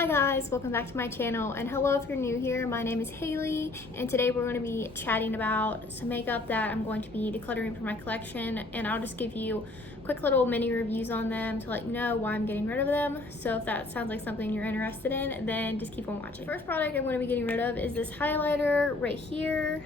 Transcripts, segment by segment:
Hi guys, welcome back to my channel, and hello if you're new here. My name is Haley, and today we're going to be chatting about some makeup that I'm going to be decluttering for my collection, and I'll just give you quick little mini reviews on them to let you know why I'm getting rid of them. So if that sounds like something you're interested in, then just keep on watching. The first product I'm going to be getting rid of is this highlighter right here,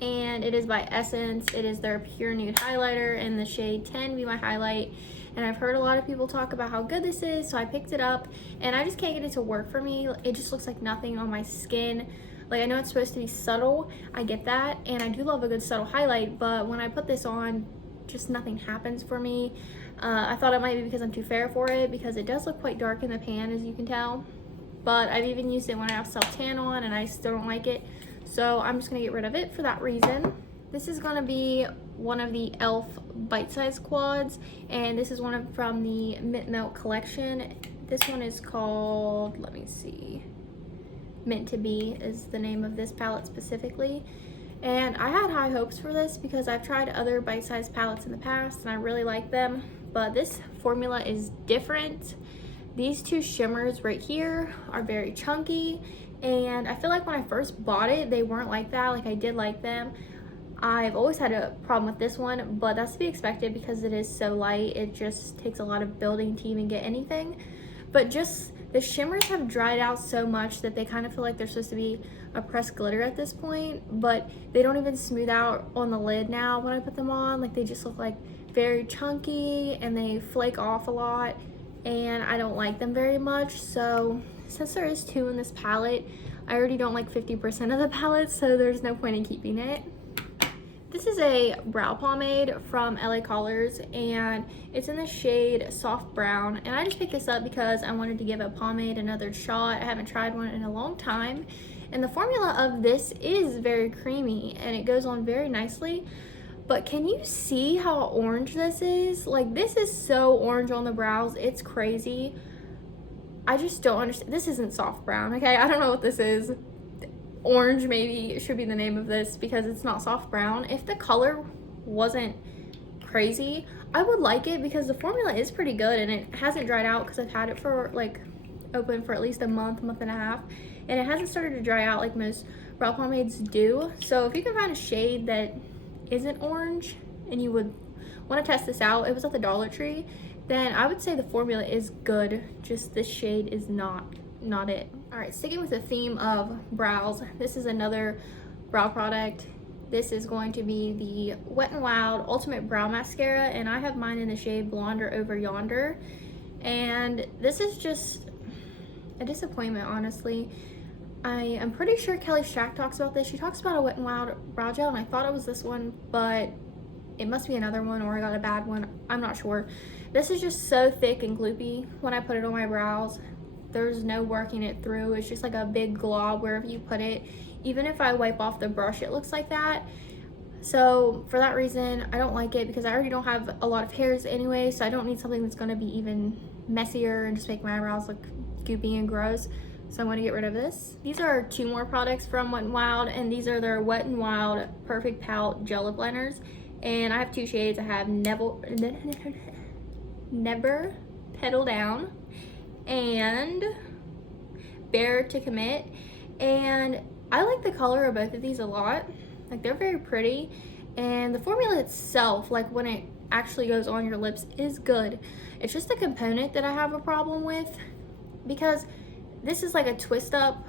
and it is by Essence. It is their Pure Nude highlighter in the shade 10 Be My Highlight. And I've heard a lot of people talk about how good this is, so I picked it up, and I just can't get it to work for me. It just looks like nothing on my skin. Like, I know it's supposed to be subtle, I get that, and I do love a good subtle highlight, but when I put this on, just nothing happens for me. I thought it might be because I'm too fair for it, because it does look quite dark in the pan, as you can tell. But I've even used it when I have self-tan on, and I still don't like it. So I'm just gonna get rid of it for that reason. This is gonna be one of the e.l.f. bite-sized quads, and this is one from the Mint Melt collection. This one is called, let me see, Meant to Be is the name of this palette specifically. And I had high hopes for this because I've tried other bite-sized palettes in the past and I really like them, but this formula is different. These two shimmers right here are very chunky, and I feel like when I first bought it, they weren't like that. Like, I did like them. I've always had a problem with this one, but that's to be expected because it is so light. It just takes a lot of building to even get anything. But just the shimmers have dried out so much that they kind of feel like they're supposed to be a pressed glitter at this point, but they don't even smooth out on the lid now when I put them on. Like, they just look like very chunky and they flake off a lot, and I don't like them very much. So since there is two in this palette, I already don't like 50% of the palette, so there's no point in keeping it. This is a brow pomade from LA Colors, and it's in the shade Soft Brown, and I just picked this up because I wanted to give a pomade another shot. I haven't tried one in a long time, and the formula of this is very creamy and it goes on very nicely. But can you see how orange this is? Like, this is so orange on the brows, it's crazy. I just don't understand. This isn't Soft Brown, okay? I don't know what this is. Orange maybe should be the name of this because it's not soft brown. If the color wasn't crazy, I would like it because the formula is pretty good and it hasn't dried out because I've had it for like open for at least a month and a half, and it hasn't started to dry out like most brow pomades do. So if you can find a shade that isn't orange and you would want to test this out, it was at the Dollar Tree, then I would say the formula is good, just this shade is not it. All right, sticking with the theme of brows, this is another brow product. This is going to be the Wet n Wild Ultimate Brow Mascara, and I have mine in the shade Blonder Over Yonder. And this is just a disappointment, honestly. I am pretty sure Kelly Strack talks about this. She talks about a Wet n Wild brow gel, and I thought it was this one, but it must be another one or I got a bad one. I'm not sure. This is just so thick and gloopy when I put it on my brows. There's no working it through. It's just like a big glob wherever you put it. Even if I wipe off the brush, it looks like that. So for that reason, I don't like it because I already don't have a lot of hairs anyway, so I don't need something that's going to be even messier and just make my eyebrows look goopy and gross. So I'm going to get rid of this. These are two more products from Wet n Wild, and these are their Wet n Wild Perfect Pout Gel Lip Liners. And I have two shades. I have Never Pedal Down and Bare to Commit, and I like the color of both of these a lot. Like, they're very pretty, and the formula itself, like when it actually goes on your lips, is good. It's just the component that I have a problem with, because this is like a twist up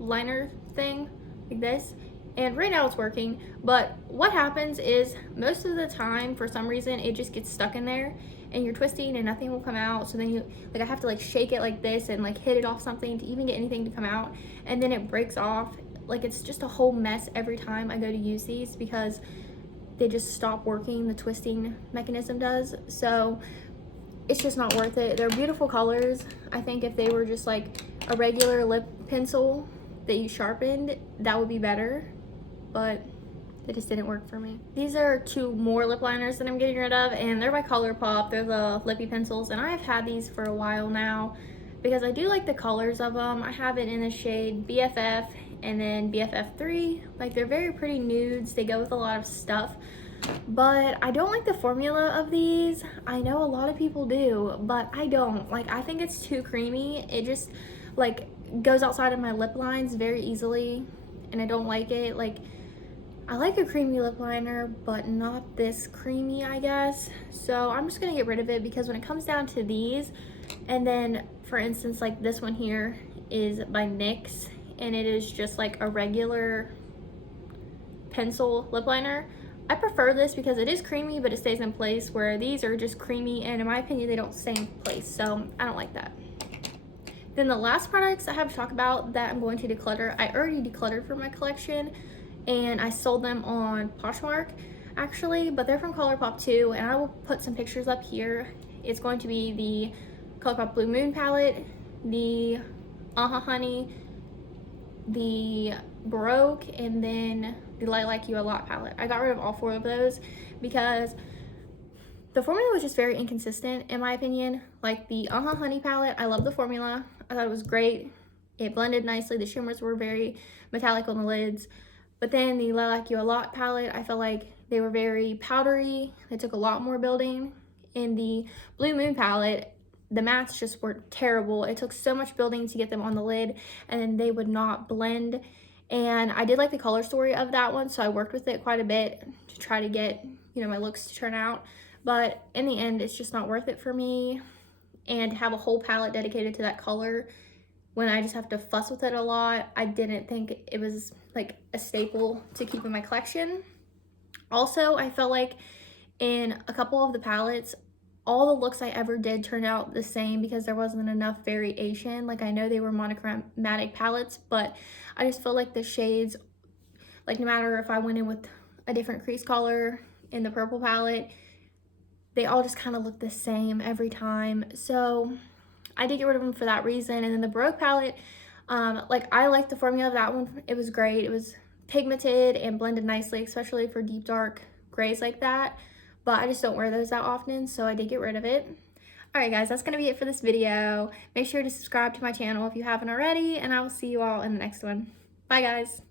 liner thing like this, and right now it's working, but what happens is most of the time, for some reason, it just gets stuck in there and you're twisting and nothing will come out. So then you, like, I have to like shake it like this and like hit it off something to even get anything to come out, and then it breaks off. Like, it's just a whole mess every time I go to use these because they just stop working. The twisting mechanism does. So it's just not worth it. They're beautiful colors. I think if they were just like a regular lip pencil that you sharpened, that would be better, but it just didn't work for me. These are two more lip liners that I'm getting rid of, and they're by Colourpop. They're the lippy pencils, and I have had these for a while now because I do like the colors of them. I have it in the shade BFF and then BFF3. Like, they're very pretty nudes. They go with a lot of stuff, but I don't like the formula of these. I know a lot of people do, but I don't. Like, I think it's too creamy. It just like goes outside of my lip lines very easily, and I don't like it. Like, I like a creamy lip liner, but not this creamy, I guess. So I'm just gonna get rid of it, because when it comes down to these, and then for instance, like this one here is by NYX, and it is just like a regular pencil lip liner. I prefer this because it is creamy, but it stays in place, where these are just creamy, and in my opinion, they don't stay in place, so I don't like that. Then the last products I have to talk about that I'm going to declutter, I already decluttered for my collection, and I sold them on Poshmark actually, but they're from Colourpop too, and I will put some pictures up here. It's going to be the Colourpop Blue Moon palette, the Honey, the Baroque, and then the Light Like You a Lot palette. I got rid of all 4 of those because the formula was just very inconsistent in my opinion. Like the Honey palette, I love the formula. I thought it was great. It blended nicely. The shimmers were very metallic on the lids. But then the Light Like You a Lot palette, I felt like they were very powdery. They took a lot more building. In the Blue Moon palette, the mattes just were terrible. It took so much building to get them on the lid, and then they would not blend. And I did like the color story of that one, so I worked with it quite a bit to try to get, you know, my looks to turn out. But in the end, it's just not worth it for me. And to have a whole palette dedicated to that color when I just have to fuss with it a lot, I didn't think it was like a staple to keep in my collection. Also, I felt like in a couple of the palettes, all the looks I ever did turned out the same because there wasn't enough variation. Like, I know they were monochromatic palettes, but I just feel like the shades, like no matter if I went in with a different crease color in the purple palette, they all just kind of look the same every time. So I did get rid of them for that reason. And then the Baroque palette, like I liked the formula of that one. It was great. It was pigmented and blended nicely, especially for deep dark grays like that. But I just don't wear those that often, so I did get rid of it. Alright guys, that's going to be it for this video. Make sure to subscribe to my channel if you haven't already, and I will see you all in the next one. Bye guys!